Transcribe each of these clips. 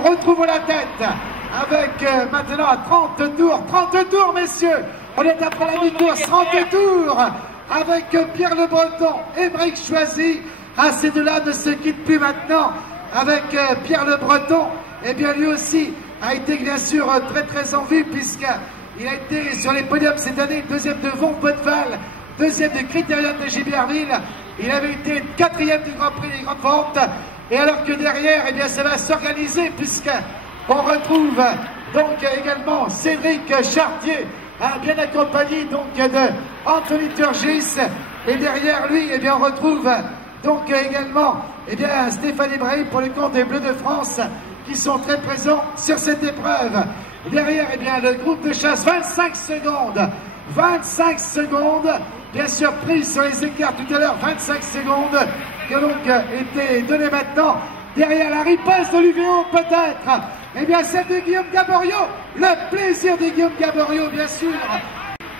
retrouvons la tête avec maintenant à 30 tours messieurs. On est après la mi-course, 30 tours avec Pierre Le Breton et Brick Choisy. Ces deux-là ne se quittent plus maintenant avec Pierre Le Breton. Et bien lui aussi a été bien sûr très en vue puisqu'il a été sur les podiums cette année, deuxième de Vaux-Bonneval, deuxième du Critérium de Giberville. Il avait été quatrième du Grand Prix des Grandes Ventes. Et alors que derrière, eh bien, ça va s'organiser puisqu'on retrouve donc également Cédric Chartier, bien accompagné donc de Anthony Turgis. Et derrière lui, eh bien, on retrouve donc également eh bien, Stéphane Ibrahim pour le compte des Bleus de France qui sont très présents sur cette épreuve. Derrière, eh bien, le groupe de chasse, 25 secondes, bien sûr pris sur les écarts tout à l'heure, 25 secondes qui ont donc été données maintenant. Derrière la riposte de l'UVO peut-être, eh bien c'est de Guillaume Gaborio, le plaisir de Guillaume Gaborio bien sûr.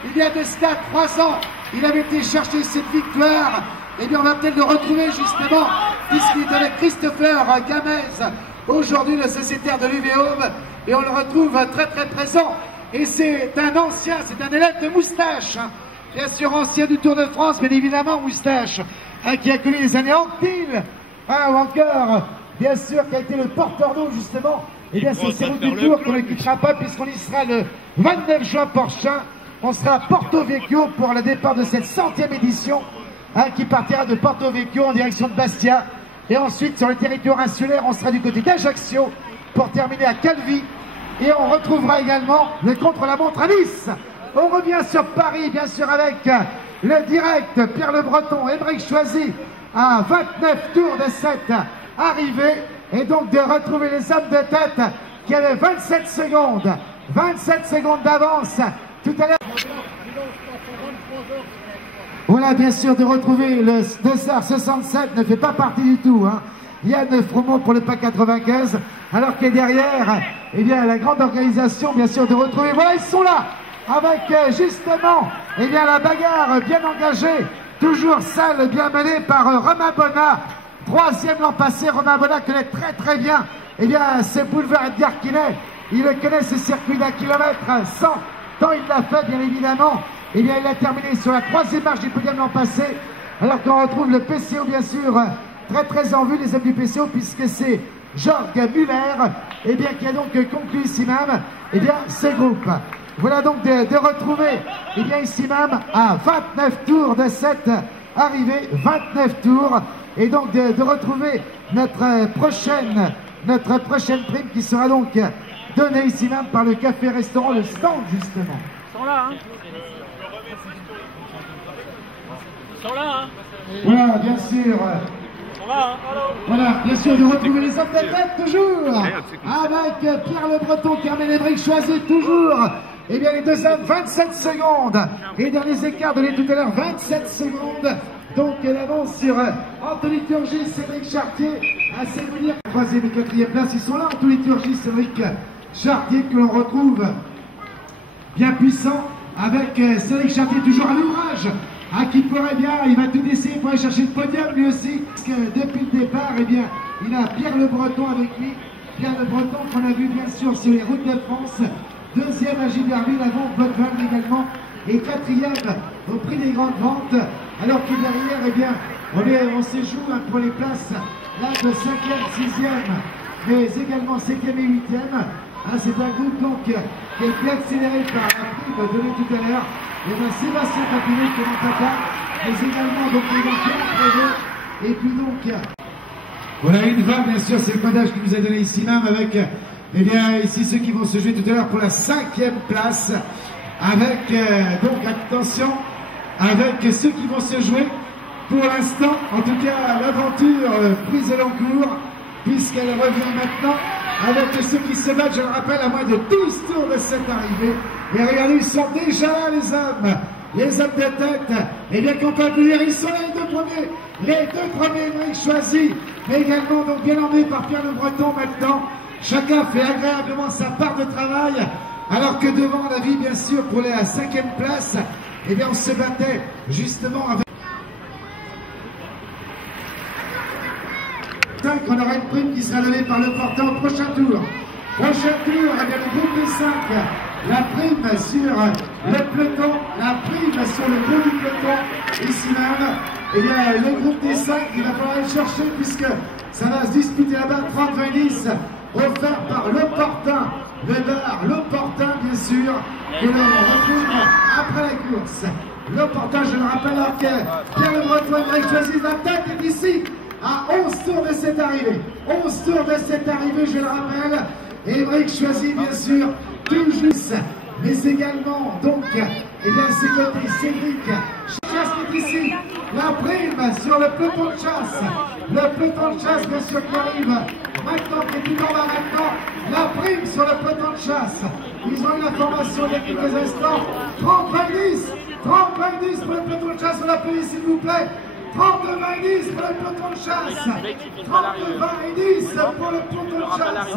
Il y a de cela 3 ans, il avait été chercher cette victoire, eh bien on va peut-être le retrouver justement, puisqu'il est avec Christopher Gamez, aujourd'hui le sociétaire de l'UVO, et on le retrouve très présent. Et c'est un ancien, c'est un élève de Moustache, bien sûr ancien du Tour de France, bien évidemment Moustache, qui a connu les années Anquetil, ou encore, bien sûr, qui a été le porteur d'eau justement, et bien c'est route du Tour qu'on ne quittera pas puisqu'on y sera le 29 juin prochain. On sera à Porto Vecchio pour le départ de cette 100e édition, qui partira de Porto Vecchio en direction de Bastia. Et ensuite, sur le territoire insulaire, on sera du côté d'Ajaccio pour terminer à Calvi. Et on retrouvera également le contre-la-montre à Nice. On revient sur Paris, bien sûr, avec le direct Pierre Le Breton et Brick Choisy à 29 tours de cette arrivée. Et donc de retrouver les hommes de tête qui avaient 27 secondes d'avance tout à l'heure. Voilà, bien sûr, de retrouver le Dossard 67 ne fait pas partie du tout. Yann Froment pour le PAC 95, alors que derrière, eh bien, la grande organisation, bien sûr, de retrouver. Voilà, ils sont là, avec justement, eh bien, la bagarre bien engagée, toujours celle bien menée par Romain Bonnat, 3e l'an passé. Romain Bonnat connaît très bien, eh bien, ce boulevard Edgar Quinet. Il connaît ce circuit d'1 km 100, tant il l'a fait, bien évidemment. Eh bien, il a terminé sur la 3e marche du podium l'an passé, alors qu'on retrouve le PCO, bien sûr, très en vue, les hommes du PCO, puisque c'est Georges Muller, eh bien, qui a donc conclu ici même, eh bien, ce groupe. Voilà donc de retrouver, eh bien, ici même, à 29 tours de cette arrivée, 29 tours, et donc de retrouver notre prochaine prime qui sera donc donnée ici même par le café-restaurant, le stand, justement. Ils sont là, hein. Ils sont là, hein. Voilà, bien sûr. Voilà, bien sûr, de retrouver les hommes de tête toujours, avec Pierre Le Breton, Carmen Brick Choisy toujours. Eh bien, les deux hommes, 27 secondes. Et dans les écarts donnés tout à l'heure, 27 secondes. Donc, elle avance sur Anthony Turgis, Cédric Chartier. Assez de dire, 3e et 4e place, ils sont là, Anthony Turgis, Cédric Chartier, que l'on retrouve bien puissant, avec Cédric Chartier toujours à l'ouvrage. Qui pourrait bien, il va tout essayer pour aller chercher le podium lui aussi. Parce que depuis le départ, eh bien, il a Pierre Le Breton avec lui. Pierre Le Breton qu'on a vu bien sûr sur les routes de France. 2e à Giberville, avant Bonneval également. Et 4e au prix des grandes ventes. Alors que derrière, eh bien, on se joue pour les places là de 5e, 6e, mais également 7e et 8e. C'est un groupe donc qui est bien accéléré par la prime donnée tout à l'heure. Et bien Sébastien Papineau qui est en tata, mais également donc les Pierre Prévost. Et puis donc, voilà une vague, bien sûr, c'est le codage qui nous a donné ici même avec, eh bien, ici ceux qui vont se jouer tout à l'heure pour la 5e place. Avec, donc attention, avec ceux qui vont se jouer pour l'instant, en tout cas l'aventure prise de l'encours, puisqu'elle revient maintenant. Avec ceux qui se battent, je le rappelle, à moins de 12 tours de cette arrivée. Et regardez, ils sont déjà là, les hommes de tête. Et bien qu'on peut applaudir, ils sont là, les deux premiers Brick Choisy, mais également donc bien emmenés par Pierre Le Breton maintenant. Chacun fait agréablement sa part de travail, alors que devant la vie, bien sûr, pour la 5e place, eh bien on se battait justement avec on aura une prime qui sera donnée par le portant au prochain tour. Prochain tour, eh bien, le groupe des 5, la prime sur le peloton, la prime sur le dos du peloton, ici même. Eh bien, le groupe des 5, il va falloir aller chercher puisque ça va se disputer là-bas, 30-20-10, offert par l'Opportun, le bar, l'Opportun bien sûr, que l'on retrouve après la course. L'Opportun, je le rappelle, alors que Pierre Le Breton et Greg Choisy, la tête est ici à 11 tours de cette arrivée. 11 tours de cette arrivée, je le rappelle. Et Greg Choisy, bien sûr, tout juste, mais également, donc, eh bien, c'est côté Cédric Chasse qui est ici. La prime sur le peloton de chasse. Le peloton de chasse, bien sûr, qui arrive maintenant, qui est tout en bas maintenant. La prime sur le peloton de chasse. Ils ont eu la formation il y a quelques instants. 30-20-10. 30-20-10 pour le peloton de chasse, on l'appelle s'il vous plaît. 32-20-10 pour le peloton de chasse. 32-20-10 pour le peloton de chasse.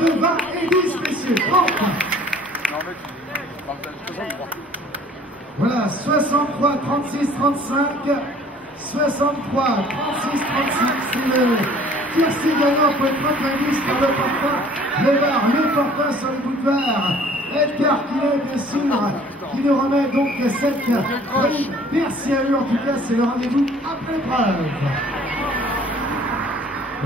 32-20-10, messieurs. 30. Voilà, 63, 36, 35. 63, 36, 35. C'est le tiercé gagnant pour le 30-20-10 par le portant. Le bar, le portant sur le boulevard. Edgar Quinet, bien sûr, qui nous remet donc cette prime. Merci à eux, en tout cas, c'est le rendez-vous après l'épreuve.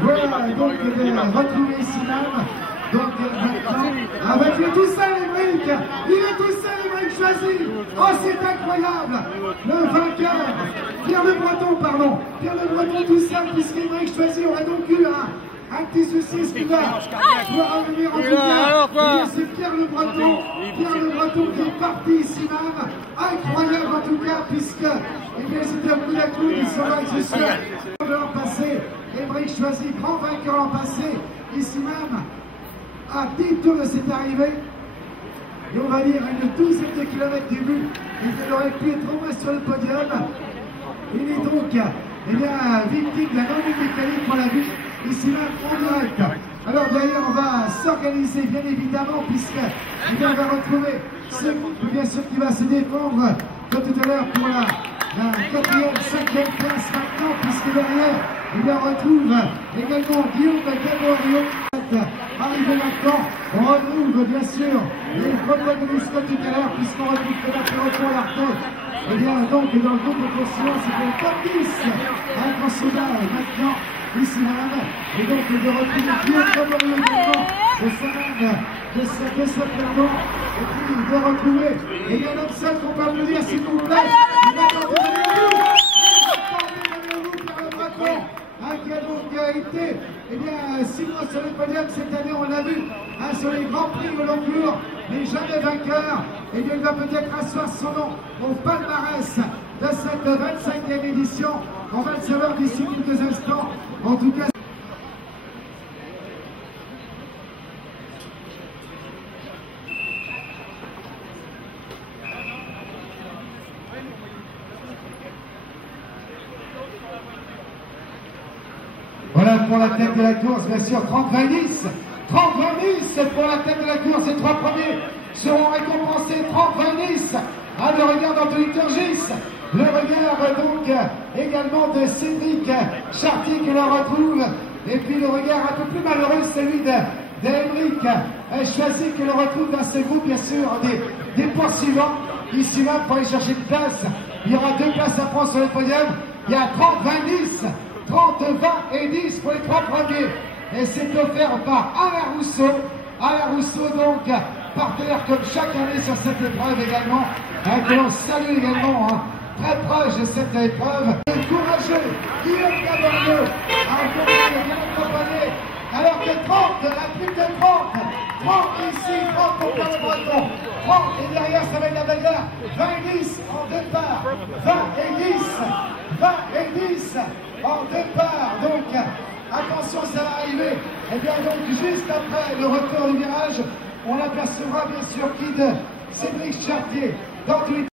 Voilà, donc de retrouver ici même. Donc maintenant, avec le Toussaint Émeric, il est Toussaint Émeric Choisy. Oh, c'est incroyable. Le vainqueur, Pierre Le Breton, pardon. Pierre Le Breton Toussaint, puisqu'Émeric Choisy aurait donc eu un petit souci, ce qui va revenir en tout cas. C'est Pierre Le Breton. Pierre Le Breton qui est parti ici même. Incroyable en tout cas, puisque eh bien, c'était un coup d'à-coup qui s'en va avec ce sûr. De l'an passé, Émeric Choisy, grand vainqueur l'an passé, ici même, à 10 tours de cette arrivée. Et on va dire une douzaine de kilomètres du but. Il aurait pu être au moins sur le podium. Il est donc eh bien, victime de la non-mécanique pour la vie. Ici même en direct. Alors derrière on va s'organiser bien évidemment puisque on va retrouver ce groupe bien sûr qui va se défendre comme tout à l'heure pour la 4e, 5e place maintenant puisque derrière on retrouve également Guillaume Gaborio. Arrivé maintenant, on retrouve bien sûr les protagonistes comme tout à l'heure puisqu'on retrouve le retour à l'artère. Et bien donc dans le groupe de poursuivants c'était le top 10 avec un soldat maintenant ici même. Et donc de retrouver Guillaume Gaborio également de sa perdant. Et puis de retrouver, et il y a un homme seul qu'on peut applaudir s'il vous plaît. Qui a donc été eh bien, 6 mois sur le podium cette année, on l'a vu sur les grands prix au long cours, mais jamais vainqueur. Et bien, il va peut-être asseoir son nom au palmarès de cette 25e édition. On va le savoir d'ici quelques instants. En tout cas, voilà pour la tête de la course, bien sûr, 30-20-10. 30-20-10 pour la tête de la course. Les 3 premiers seront récompensés 30-20-10. Ah, le regard d'Anthony Turgis. Le regard donc également de Cédric Chartier que l'on retrouve. Et puis le regard un peu plus malheureux, celui d'Émeric Choisy que l'on retrouve dans ce groupe, bien sûr, des poursuivants. Ici même, pour aller chercher une place, il y aura 2 places à prendre sur le podium. Il y a 30-20-10. 30, 20 et 10 pour les 3 premiers. Et c'est offert par Alain Rousseau. Alain Rousseau, donc, partenaire comme chaque année sur cette épreuve également. Que l'on salue également, très proche de cette épreuve. Le courageux Guillaume Gaborio bien accompagné. Alors que 30, la prime de 30. 30 ici, 30 pour Pierre Le Breton. 30 et derrière, ça va être la bagarre. 20 et 10 en départ. 20 et 10. 20 et 10. En départ, donc, attention, ça va arriver. Et bien donc, juste après le retour du virage, on apercevra bien sûr qui de Cédric Chartier dans tous les